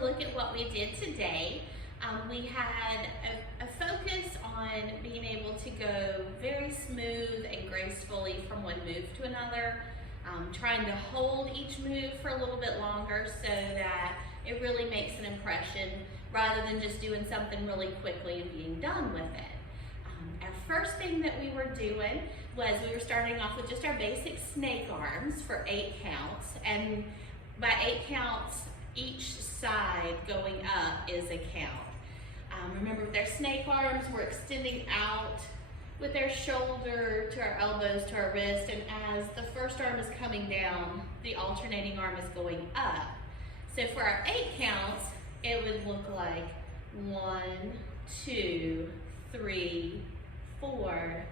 look at what we did today. We had a focus on being able to go very smooth and gracefully from one move to another, trying to hold each move for a little bit longer so that it really makes an impression rather than just doing something really quickly and being done with it. Our first thing that we were doing was we were starting off with just our basic snake arms for 8 counts, and by 8 counts, each side going up is a count. Remember, with our snake arms, we're extending out with our shoulder to our elbows to our wrist, and as the first arm is coming down, the alternating arm is going up. So for our 8 counts, it would look like 1, 2, 3, 4,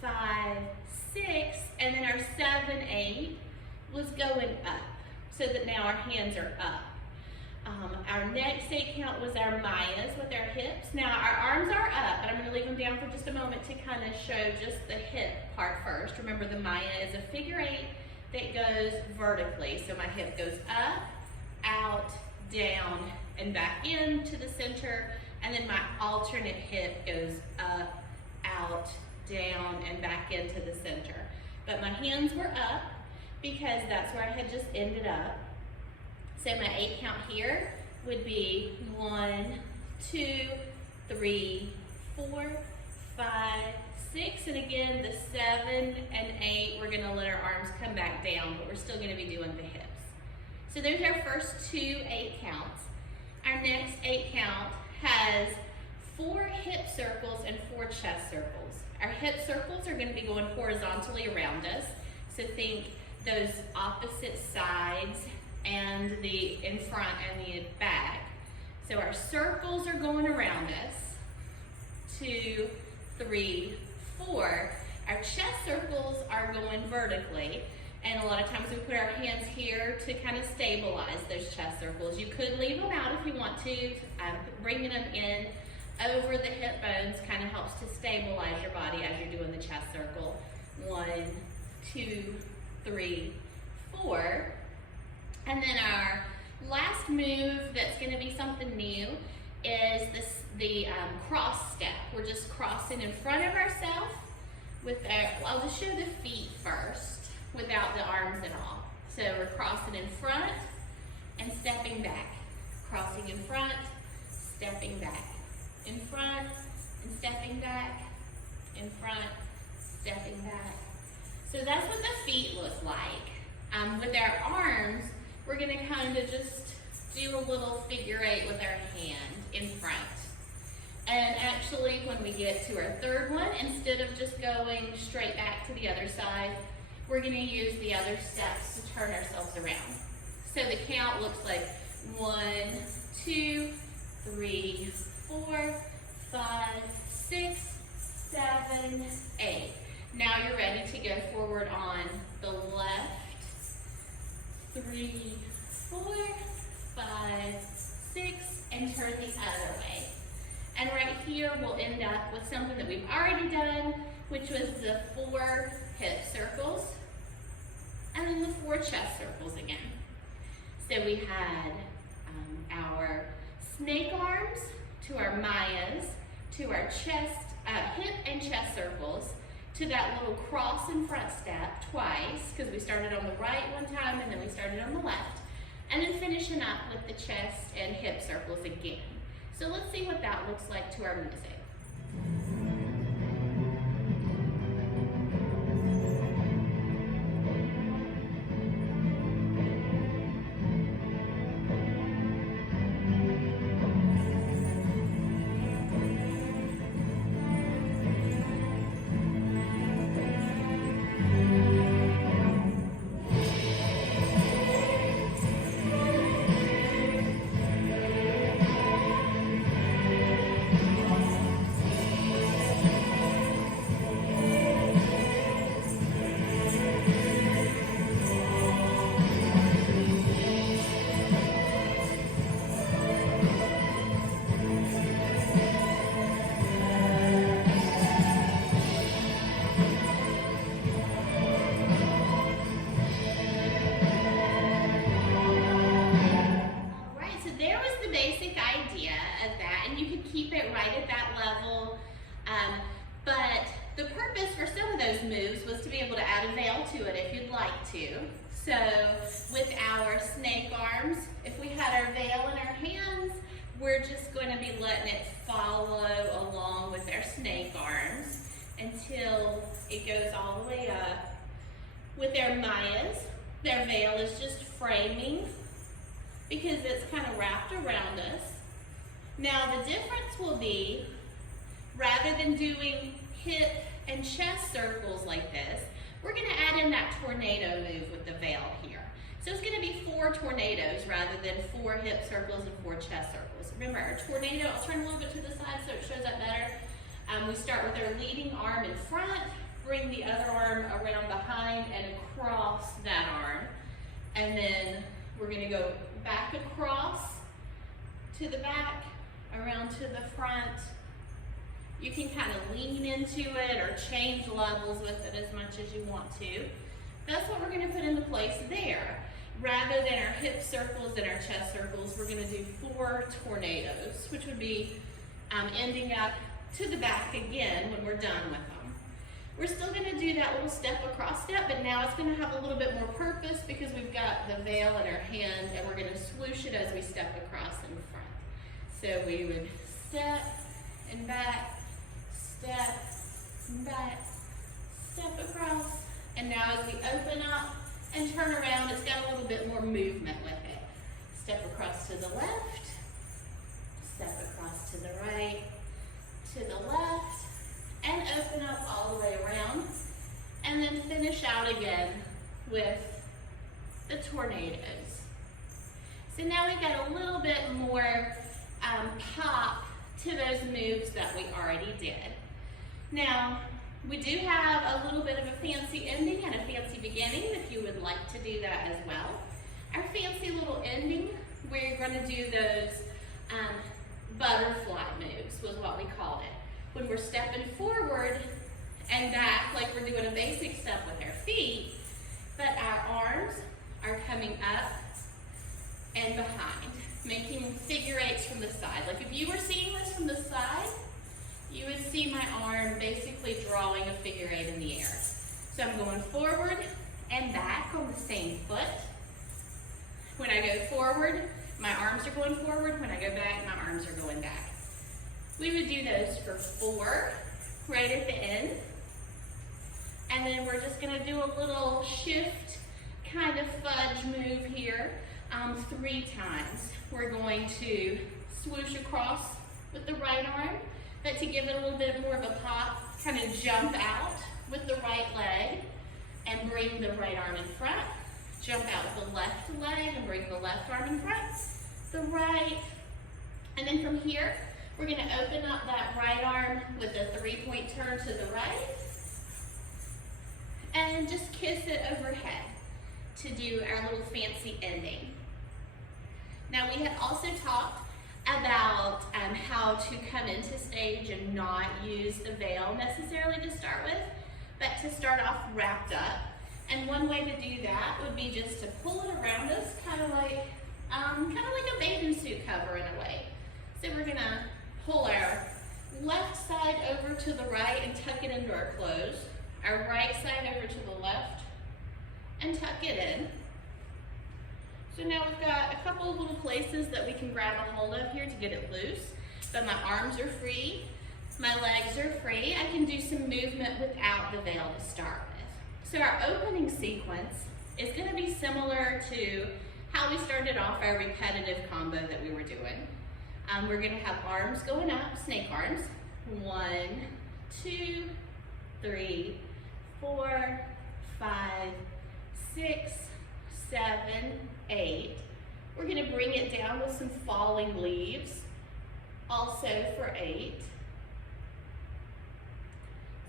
5, 6, and then our 7, 8 was going up, so that now our hands are up. Our next 8 count was our Mayas with our hips. Now our arms are up, but I'm going to leave them down for just a moment to kind of show just the hip part first. Remember, the Maya is a figure 8 that goes vertically. So my hip goes up, out, down, and back into the center. And then my alternate hip goes up, out, down, and back into the center. But my hands were up because that's where I had just ended up. So my 8 count here would be 1, 2, 3, 4, 5, 6, and again the 7 and 8, we're gonna let our arms come back down, but we're still gonna be doing the hips. So there's our first 2 8 counts. Our next 8 count has 4 hip circles and 4 chest circles. Our hip circles are gonna be going horizontally around us. So think those opposite sides and the in front and the back. So our circles are going around us. 2, 3, 4. Our chest circles are going vertically, and a lot of times we put our hands here to kind of stabilize those chest circles. You could leave them out if you want to. Bringing them in over the hip bones kind of helps to stabilize your body as you're doing the chest circle. 1, 2, 3, 4. And then our last move that's going to be something new is the cross step. We're just crossing in front of ourselves with our, I'll just show the feet first without the arms at all. So we're crossing in front and stepping back. Crossing in front, stepping back. In front and stepping back. In front, stepping back. So that's what the feet look like. With our arms, we're going to kind of just do a little figure 8 with our hand in front. And actually, when we get to our third one, instead of just going straight back to the other side, we're going to use the other steps to turn ourselves around. So the count looks like 1, 2, 3, 4, 5, 6, 7, 8. Now you're ready to go forward on the left. 3, 4, 5, 6, and turn the other way. And right here we'll end up with something that we've already done, which was the 4 hip circles, and then the 4 chest circles again. So we had our snake arms, to our Mayas, to our chest, hip and chest circles, to that little cross in front step twice, because we started on the right one time and then we started on the left, and then finishing up with the chest and hip circles again. So let's see what that looks like to our music. the basic idea of that, and you can keep it right at that level. But the purpose for some of those moves was to be able to add a veil to it if you'd like to. So with our snake arms, if we had our veil in our hands, we're just going to be letting it follow along with our snake arms until it goes all the way up. With our Mayas, their veil is just framing because it's kind of wrapped around us. Now the difference will be, rather than doing hip and chest circles like this, we're going to add in that tornado move with the veil here. So it's going to be 4 tornadoes rather than 4 hip circles and 4 chest circles. Remember, our tornado, I'll turn a little bit to the side so it shows up better. We start with our leading arm in front, bring the other arm around behind and across that arm. And then we're going to go back across to the back, around to the front. You can kind of lean into it or change levels with it as much as you want to. That's what we're going to put into place there. Rather than our hip circles and our chest circles, we're going to do 4 tornadoes, which would be ending up to the back again when we're done with them. We're still going to do that little step across step, but now it's going to have a little bit more purpose because we've got the veil in our hand and we're going to swoosh it as we step across in front. So we would step and back, step and back, step across, and now as we open up and turn around, it's got a little bit more movement with it. Step across to the left, step across to the right, to the left, and open up all the way around, and then finish out again with the tornadoes. So now we've got a little bit more pop to those moves that we already did. Now, we do have a little bit of a fancy ending and a fancy beginning if you would like to do that as well. Our fancy little ending, we're going to do those butterfly moves, was what we called it. When we're stepping forward and back like we're doing a basic step with our feet, but our arms are coming up and behind, making figure 8s from the side. Like if you were seeing this from the side, you would see my arm basically drawing a figure 8 in the air. So I'm going forward and back on the same foot. When I go forward, my arms are going forward. When I go back, my arms are going back. We would do those for 4 right at the end. And then we're just going to do a little shift kind of fudge move here 3 times. We're going to swoosh across with the right arm, but to give it a little bit more of a pop, kind of jump out with the right leg and bring the right arm in front. Jump out with the left leg and bring the left arm in front. The right. And then from here, we're going to open up that right arm with a 3-point turn to the right. And just kiss it overhead to do our little fancy ending. Now we had also talked about how to come into stage and not use the veil necessarily to start with, but to start off wrapped up. And one way to do that would be just to pull it around us, kind of like a bathing suit cover in a way. So we're gonna pull our left side over to the right and tuck it into our clothes. Our right side over to the left and tuck it in. So now we've got a couple of little places that we can grab a hold of here to get it loose. But my arms are free, my legs are free. I can do some movement without the veil to start with. So our opening sequence is going to be similar to how we started off our repetitive combo that we were doing. We're going to have arms going up, snake arms. 1, 2, 3, 4, 5, 6, 7, 8. We're going to bring it down with some falling leaves, also for 8.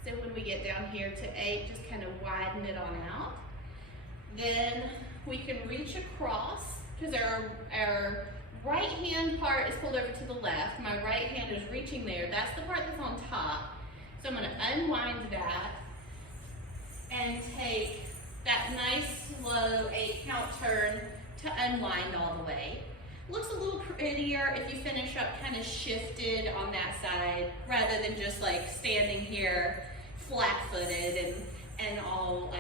So when we get down here to 8, just kind of widen it on out. Then we can reach across, because our right hand part is pulled over to the left. My right hand is reaching there. That's the part that's on top. So I'm going to unwind that and take that nice slow 8-count turn to unwind all the way. Looks a little prettier if you finish up kind of shifted on that side rather than just like standing here flat-footed and all,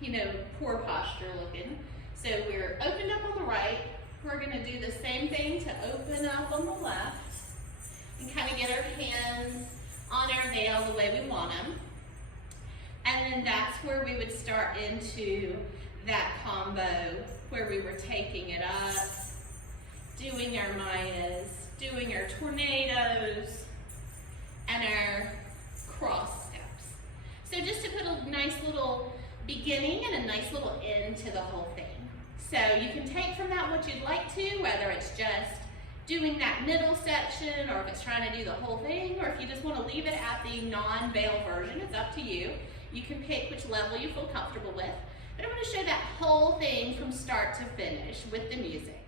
you know, poor posture looking. So we're opened up on the right. We're gonna do the same thing to open up on the left and kind of get our hands on our veil the way we want them. And then that's where we would start into that combo where we were taking it up, doing our Mayas, doing our tornadoes, and our cross steps. So just to put a nice little beginning and a nice little end to the whole thing. So you can take from that what you'd like to, whether it's just doing that middle section, or if it's trying to do the whole thing, or if you just want to leave it at the non-veil version, it's up to you. You can pick which level you feel comfortable with. But I'm going to show that whole thing from start to finish with the music.